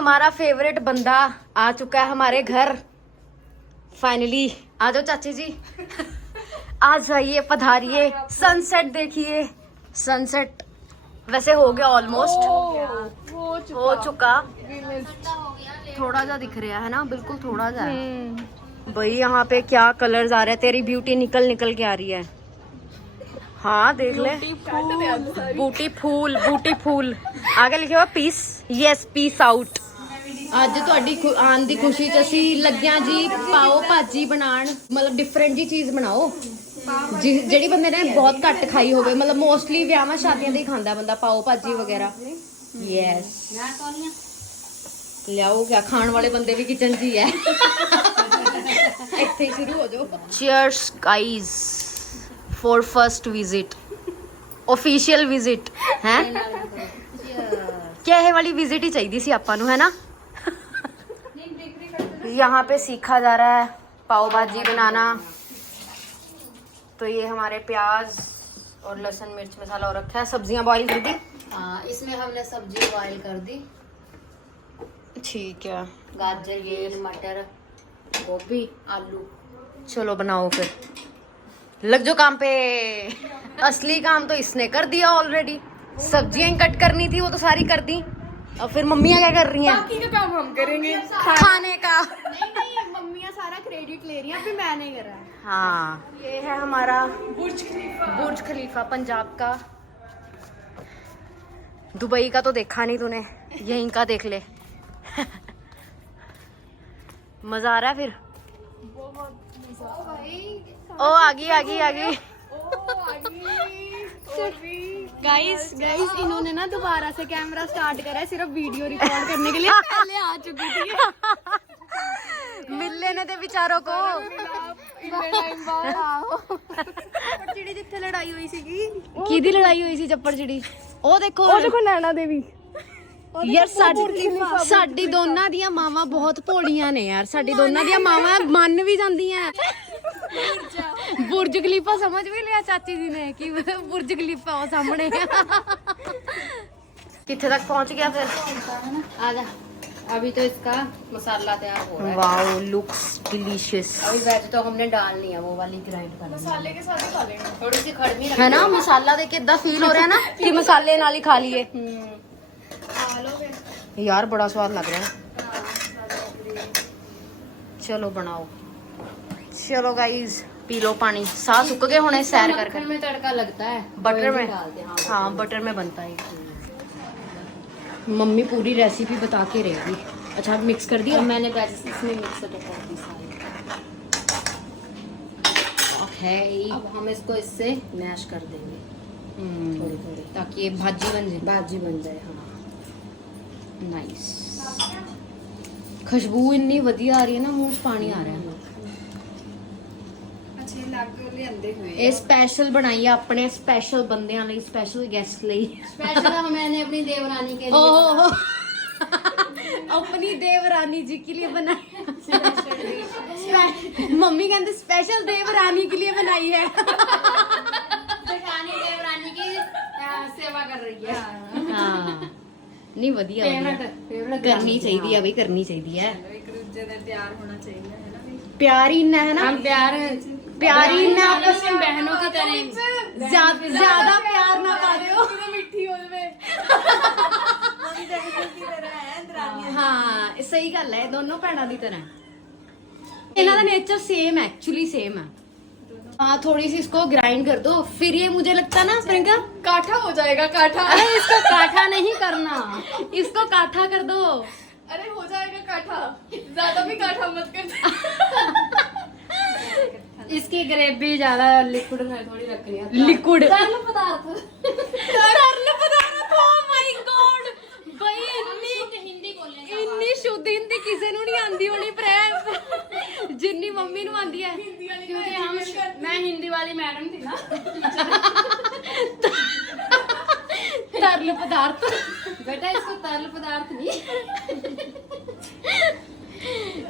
हमारा फेवरेट बंदा आ चुका है हमारे घर फाइनली। आ जाओ चाची जी, आ जाइए, पधारिए, सनसेट देखिए। सनसेट वैसे हो गया ऑलमोस्ट, हो चुका, थोड़ा सा दिख रहा है ना, बिल्कुल थोड़ा सा है। भाई यहाँ पे क्या कलर्स आ रहे हैं, तेरी ब्यूटी निकल निकल के आ रही है। हाँ देख ले, बूटी फूल, बूटी फूल, आगे लिखे हुआ पीस, यस पीस आउट। ਅੱਜ ਤੁਹਾਡੀ ਆਉਣ ਦੀ ਖੁਸ਼ੀ ਚ ਅਸੀਂ ਲੱਗਿਆ ਜੀ ਪਾਓ ਭਾਜੀ ਬਣਾਉਣ, ਮਤਲਬ ਡਿਫਰੈਂਟ ਜੀ ਚੀਜ਼ ਬਣਾਓ ਜਿਹੜੀ ਬੰਦੇ ਨੇ ਬਹੁਤ ਘੱਟ ਖਾਈ ਹੋਵੇ, ਮਤਲਬ ਮੋਸਟਲੀ ਵਿਆਹਾਂ ਸ਼ਾਦੀਆਂ ਦੇ ਹੀ ਖਾਂਦਾ ਬੰਦਾ ਪਾਓ ਭਾਜੀ ਵਗੈਰਾ। ਯੈਸ ਲਿਆਓ, ਕਿਆ ਖਾਣ ਵਾਲੇ ਬੰਦੇ ਵੀ ਕਿਚਨ 'ਚ ਹੀ ਹੈ। ਇੱਥੇ ਹੀ ਸ਼ੁਰੂ ਹੋ ਜਾਓ। Cheers guys for first visit, official visit है क्या है वाली विजिट ही चाहिए सी आपां नू, है ना। यहाँ पे सीखा जा रहा है पाव भाजी बनाना। तो ये हमारे प्याज और लहसुन मिर्च मसाला और रखा है, सब्जियां बॉईल कर दी। हाँ, इसमें हमने सब्जी बॉईल कर दी। ठीक है, गाजर, ये मटर, गोभी, आलू। चलो बनाओ फिर, लग जो काम पे। असली काम तो इसने कर दिया ऑलरेडी, सब्जियां कट करनी थी वो तो सारी कर दी, और फिर मम्मियाँ क्या कर रही हैं? बाकी का काम हम करेंगे, खाने का। नहीं मम्मियाँ सारा क्रेडिट ले रही हैं, अभी मैंने करा है। हाँ, ये है हमारा बुर्ज खलीफा पंजाब का। दुबई का तो देखा नहीं तूने, यहीं का देख ले। मजा आ रहा है फिर। ओ आ गई। गाइस इन्होंने ना दोबारा से कैमरा स्टार्ट करा है सिर्फ वीडियो रिकॉर्ड करने के लिए। पहले आ चुकी थी, मिल लेने दे बेचारों को। इतने टाइम बाद चिड़ी जिथे लड़ाई हुई सीगी, किहदी लड़ाई हुई सी ਚੱਪੜ ਚਿੜੀ? ਉਹ ਦੇਖੋ नैना देवी। ਯਾਰ ਸਾਡੀ ਦੋਨਾਂ ਦੀਆਂ ਮਾਵਾਂ ਬਹੁਤ ਭੋਲੀਆਂ ਨੇ ਯਾਰ, ਸਾਡੀ ਦੋਨਾਂ ਦੀਆਂ ਮਾਵਾਂ ਮੰਨ ਵੀ ਜਾਂਦੀਆਂ। ਬੁਰਜ ਖਲੀਫਾ ਸਮਝ ਵੀ ਲਿਆ ਚਾਚੀ ਜੀ ਨੇ ਕਿ ਬੁਰਜ ਖਲੀਫਾ ਉਹ ਸਾਹਮਣੇ। कितने तक पहुंच गया फिर? आजा, अभी तो इसका मसाला तैयार हो रहा है। Wow looks delicious. अभी वेज तो हमने डालनी है, वो वाली ग्राइंड करनी है। मसाले के साथ ही खा लेंगे। थोड़ी सी खड़मी है ना, मसाला देख के इतना फील हो रहा है ना कि मसाले नाल ही खा लिए। खा लो फिर। यार बड़ा स्वाद लग रहा है। चलो बनाओ, चलो गाइस पी लो पानी, साह सुक गए होने सैर कर कर। में तड़का लगता है, बटर में, डालते हैं। हाँ बटर में बनता है। मम्मी पूरी रेसिपी बता के रहेगी। अच्छा मिक्स कर दिया मैंने इसमें मिक्स कर दी सारी। है। अब हम इसको इससे मैश कर देंगे थोड़ी थोड़ी, ताकि ये भाजी बन जाए। भाजी बन जाए। हाँ नाइस, खुशबू इतनी वधिया आ रही है ना, मुंह से पानी आ रहा है। अच्छे लग लेंदे हुए ਇਹ ਸਪੈਸ਼ਲ ਬਣਾਈ ਆ ਆਪਣੇ ਸਪੈਸ਼ਲ ਬੰਦਿਆਂ ਲਈ, ਸਪੈਸ਼ਲ ਗੈਸਟ ਲਈ। स्पेशल मैंने अपनी देवरानी के लिए ओहो अपनी देवरानी जी के लिए बनाया। मम्मी कहते स्पेशल देवरानी के लिए बनाई है। जेठानी देवरानी की सेवा कर रही है। हाँ नहीं वधिया फेवरेट करनी चाहिए है भाई, करनी चाहिए है। एक दूसरे से प्यार होना चाहिए, है ना भाई। प्यार ही इतना है ना, हम प्यार प्यारी ना आपस में बहनों की तरह ज्यादा प्यार ना पा रहे हो। मिठी हो जाए। हाँ सही गल है, दोनों भैनों की तरह। इनका नेचर सेम है, एक्चुअली सेम है। हाँ थोड़ी सी इसको ग्राइंड कर दो, फिर ये मुझे लगता ना प्रियंका काठा हो जाएगा, काठा। अरे इसको काठा नहीं करना, इसको काठा कर दो। अरे हो जाएगा काठा, ज्यादा भी काठा मत कर। इसकी ग्रेवी ज्यादा लिक्विड थोड़ी रखनी है। लिक्विड तरल पदार्थ। तरल पदार्थ। ओ माय गॉड भाई, हिंदी बोलेंगे। ਇੰਨੀ ਸ਼ੁੱਧ ਹਿੰਦੀ ਕਿਸੇ ਨੂੰ ਨਹੀਂ ਆਂਦੀ ਹੋਣੀ, ਪਰ ਜਿੰਨੀ ਮੰਮੀ ਨੂੰ ਆਂਦੀ ਹੈ। क्योंकि हम मैं हिंदी वाली मैडम थी ना। ਤਰਲ ਪਦਾਰਥ। बेटा इसको तरल पदार्थ नहीं।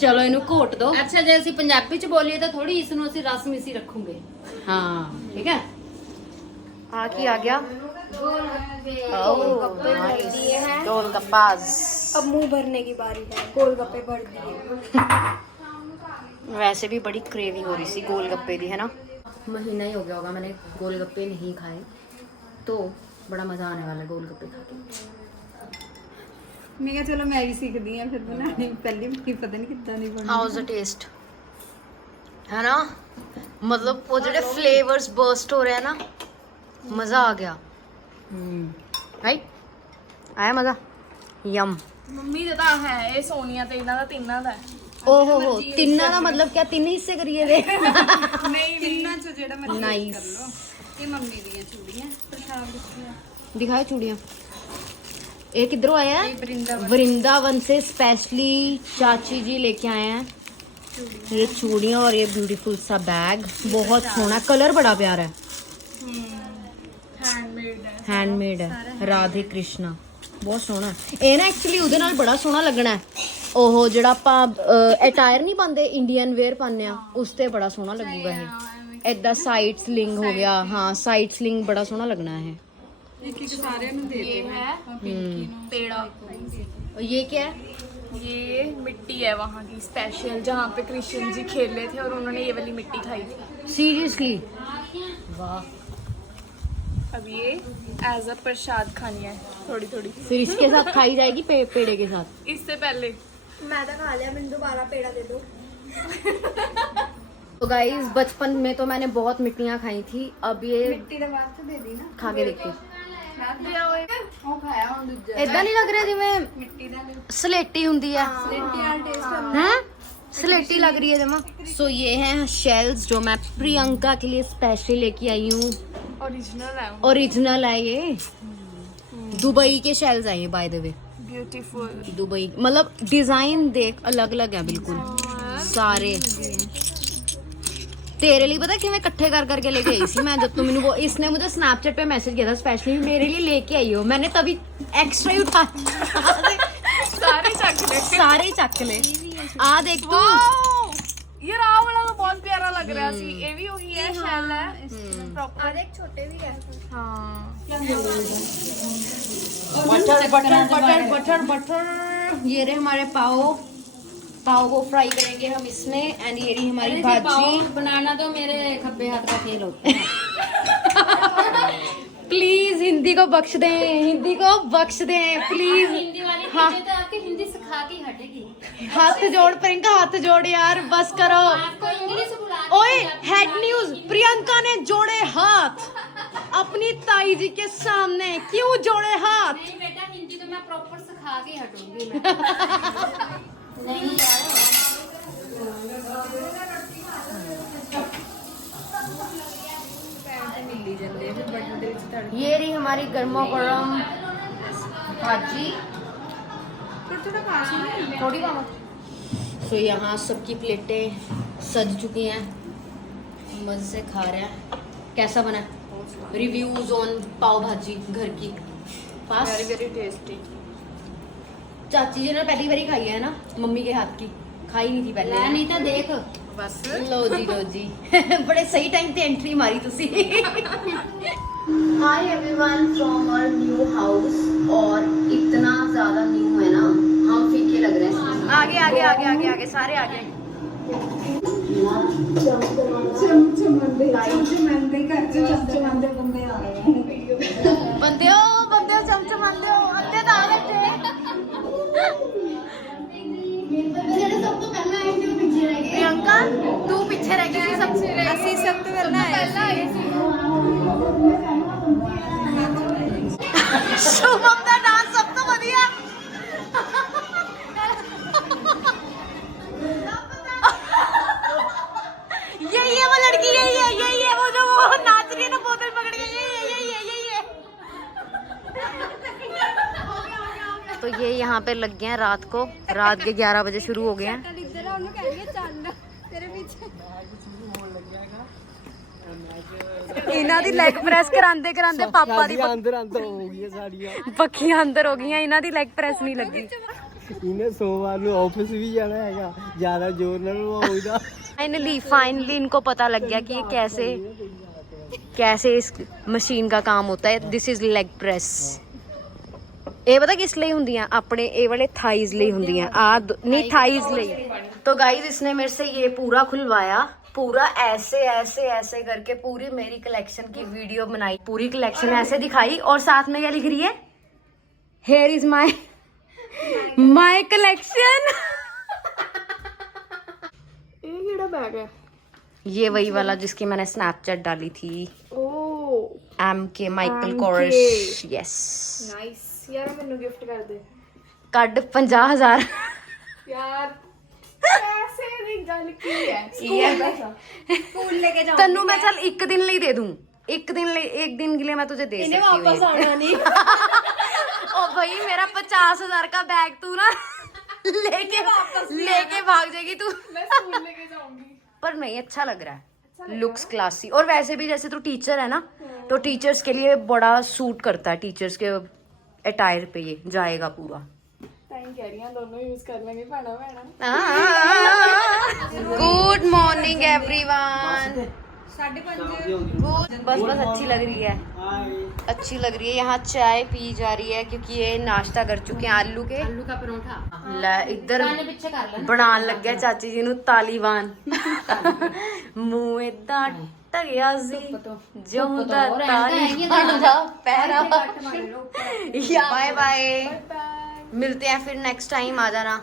ਚਲੋ ਇਹਨੂੰ ਘੋਟ ਦੋ। अच्छा जे ਅਸੀਂ ਪੰਜਾਬੀ ਚ ਬੋਲੀਏ ਤਾਂ ਥੋੜੀ ਇਸ ਨੂੰ ਅਸੀਂ ਰਸ ਮਿਸੀ ਰੱਖੂਗੇ। हाँ ठीक है। आ की आ गया। गोलगप्पे। गोलगप्पा। अब मुंह भरने की बारी है, गोलगप्पे भर दिए। वैसे भी बड़ी क्रेविंग हो रही थी गोलगप्पे की, है ना। महीना ही हो गया होगा मैंने गोलगप्पे नहीं खाए, तो बड़ा मज़ा आने वाला है गोलगप्पे खा के। मैं चलो मैं भी सीखदी हां फिर बनाने, पहले भी पता नहीं कितना नहीं बना। हाउ इज द टेस्ट, है ना। मतलब वो जो फ्लेवर्स बर्स्ट हो रहे हैं ना, मज़ा आ गया। राइट, आया मज़ा। यम। ਮੰਮੀ ਦਾ ਤਾਂ ਹੈ ਇਹ ਸੋਨੀਆ ਤੇ ਇਹਨਾਂ ਦਾ ਤਿੰਨਾਂ ਦਾ ओहो हो, तिन्ना का मतलब क्या, तीन हिस्से करिए वे। ਨਹੀਂ तिन्ना चो जेड़ा मर्जी नाइस। कर लो। ये मम्मी दी चूड़ियां प्रसाद दित्तियां। दिखाए चूड़ियाँ। ये किधरों आया है? वृंदावन। वृंदावन से स्पेशली चाची जी लेके आए हैं ये चूड़ियाँ और ये ब्यूटीफुल सा बैग। बहुत सोना, कलर बड़ा प्यारा है, ਹੈਂਡਮੇਡ ਹੈ हैंडमेड है। राधे कृष्णा बहुत सोहना है। ਇਹ ਨਾ ਐਕਚੁਅਲੀ ਉਹਦੇ ਨਾਲ ਬੜਾ ਸੋਹਣਾ ਲੱਗਣਾ ਹੈ। ਉਹ ਜਿਹੜਾ ਆਪਾਂ ਅਟਾਇਰ ਨਹੀਂ ਪਾਉਂਦੇ, ਇੰਡੀਅਨ ਵੇਅਰ ਪਾਉਂਦੇ ਆ, ਉਸ ਤੇ ਬੜਾ ਸੋਹਣਾ ਲੱਗੂਗਾ ਇਹ। ਐਦਾਂ ਸਾਈਡ ਸਲਿੰਗ ਹੋ ਗਿਆ, ਹਾਂ ਸਾਈਡ ਸਲਿੰਗ ਬੜਾ ਸੋਹਣਾ ਲੱਗਣਾ ਹੈ। एक सारे नु दे दे है पेड़ा। और ये क्या है? ये मिट्टी है वहाँ की स्पेशल, जहाँ पे कृष्ण जी खेले थे और उन्होंने ये वाली मिट्टी खाई थी। सीरियसली वाह। अब ये एज अ प्रसाद खानी है थोड़ी थोड़ी। फिर इसके साथ खाई जाएगी पेड़े के साथ। इससे पहले मैं तो खा लिया, मैंने दोबारा पेड़ा दे दो। तो गाइस बचपन में तो मैंने बहुत मिट्टियाँ खाई थी, अब ये मिट्टी दा बात तो दे दी ना। खा के देखती। ਉਹ ਖਾਇਆ ਹੁਣ ਦੂਜਾ ਏਦਾਂ ਨਹੀਂ ਲੱਗ ਰਿਹਾ ਜਿਵੇਂ ਮਿੱਟੀ ਦਾ ਸਲੇਟੀ ਹੁੰਦੀ ਹੈ, ਸਲੇਟੀ ਵਾਲਾ ਟੇਸਟ हैं? स्लेटी लग रही है जमा। सो ये हैं शेल्स जो मैं प्रियंका के लिए स्पेशल लेके आई हूँ। ओरिजिनल है, ओरिजिनल है ये, दुबई के शेल्स हैं ये by the way. Beautiful. Dubai मतलब डिजाइन देख अलग अलग है बिल्कुल सारे। तेरे लिए पता किवें इकट्ठे कर करके लेके आई थी मैं, जब तू मैंने वो इसने मुझे स्नैपचैट पे मैसेज किया था स्पेशली मेरे लिए लेके आई हो, मैंने तभी एक्स्ट्रा ही उठा सारे चक ले। सारे चक ले। आ देख तू, ये राह वाला तो बहुत प्यारा लग रहा सी। ये भी वही है, शैल है प्रॉपर। आधे छोटे भी है। हाँ butter butter butter butter butter. ये रहे हमारे पाव को फ्राई करेंगे हम इसमें। एंड ये रही हमारी भाजी। बनाना तो मेरे खब्बे हाथ का खेल होता है। प्लीज हिंदी को बख्श दें, हिंदी को बख्श दें प्लीज। हिंदी वाली हाँ। टीचर तो आपकी हिंदी सिखा के ही हटेगी। हाथ जोड़ प्रियंका, हाथ जोड़ यार, बस करो। आपको इंग्लिश बुला ओए हेड न्यूज, प्रियंका ने जोड़े हाथ अपनी ताई जी के सामने। क्यों जोड़े हाथ? नहीं बेटा, हिंदी तो मैं प्रॉपर सिखा के ही हटूंगी। नहीं यार, ये रही हमारी गर्मा गर्म भाजी। थोड़ी मामा। तो यहाँ सबकी प्लेटें सज चुकी हैं, मजे से खा रहे हैं। कैसा बना? रिव्यूज ऑन पाव भाजी घर की। Very fast. Very tasty. चाची जी ने पहली बारी खाई है ना मम्मी के हाथ की, खाई नहीं थी पहले। नहीं तो देख बस लो जी बड़े सही टाइम पे एंट्री मारी तुसी। Hi everyone from our new house. और इतना ज्यादा न्यू है ना, हम फीके लग रहे हैं। आगे आगे आगे आगे आगे सारे आगे। बंदे हो चमचमांदे हो, अंधे तो आ गए प्रियंका तू पीछे रह गई सबसे। ਅਸੀਂ ਸਭ ਤੋਂ ਪਹਿਲਾਂ ਆਏ ਸੀ। शुभम का डांस सब तो बढ़िया। यही है वो लड़की, यही है वो जो वो नाच रही है ना बोतल पकड़ के। यही है। तो ये यहाँ पे लग गए हैं रात को, रात के 11 बजे शुरू हो गए हैं। ਇੱਧਰ ਆ, ਉਹਨੂੰ ਕਹਿੰਦੀ ਚੱਲ ਤੇਰੇ ਪਿੱਛੇ। ਇਹਨਾਂ ਦੀ ਲੈਗ ਪ੍ਰੈਸ ਕਰਾਂਦੇ ਕਰਾਂਦੇ ਪਾਪਾ ਦੀ ਅੰਦਰ ਹੋ ਗਈਆਂ ਸਾਡੀਆਂ ਪੱਖੀਆਂ ਅੰਦਰ ਹੋ ਗਈਆਂ। ਇਹਨਾਂ ਦੀ ਲੈਗ ਪ੍ਰੈਸ ਨਹੀਂ ਲੱਗੀ। ਇਹਨੇ ਸੋਮਵਾਰ ਨੂੰ ਆਫਿਸ ਵੀ ਜਾਣਾ ਹੈਗਾ, ਜ਼ਿਆਦਾ ਜ਼ੋਰ ਨਾਲ ਹੋਈਦਾ। फाइनली इनको पता लग गया कि ये कैसे इस मशीन का काम होता है। This is leg press. ਇਹ ਪਤਾ ਕਿਸ ਲਈ ਹੁੰਦੀਆਂ ਆਪਣੇ ਇਹ वाले थाइज ਲਈ ਹੁੰਦੀਆਂ ਆ नहीं थाइज ਲਈ। तो गाइस इसने मेरे से ये पूरा खुलवाया, पूरा ऐसे ऐसे ऐसे करके पूरी मेरी कलेक्शन की वीडियो बनाई, पूरी कलेक्शन ऐसे दिखाई और साथ में क्या लिख रही है, हेयर इज माई कलेक्शन। ਇਹ ਕਿਹੜਾ ਬੈਗ ਹੈ? ये वही वाला जिसकी मैंने स्नैपचैट डाली थी, ਓ MK माइकल कोरिश। यस ਨਾਈਸ ਯਾਰ ਮੈਨੂੰ ਗਿਫਟ ਕਰ ਦੇ ਕੱਢ 50,000। ਯਾਰ ਪੈਸੇ ਦੀ ਗੱਲ ਕੀ ਹੈ ਸਕੂਲ ਲੈ ਕੇ ਜਾऊं तन्नू मैं चल एक दिन लिए दे दूं, एक दिन के लिए मैं तुझे दे सकती हूँ। वापस आना नहीं। ओ भाई मेरा 50,000 का बैग तू ना लेके भाग जाएगी तू। मैं स्कूल लेके जाऊंगी। पर नहीं, अच्छा लग रहा है, लुक्स क्लासी। और वैसे भी जैसे तू टीचर है ना, तो टीचर्स के लिए बड़ा सूट करता है, टीचर्स के अटायर पे ये जाएगा पूरा। टाइम कह रही हैं दोनों यूज कर लेंगे भैना भैना। Good morning everyone. बस अच्छी लग रही है, अच्छी लग रही है। यहाँ चाय पी जा रही है क्योंकि ये नाश्ता कर चुके हैं आलू का परोठा। ले इधर बनान लग गया चाची जी नु तालीबान। मुंह इदा ढगिया सी जिउं दा तालीबान दा पहरा। बाय बाय, मिलते हैं फिर नेक्स्ट टाइम। आ जाना।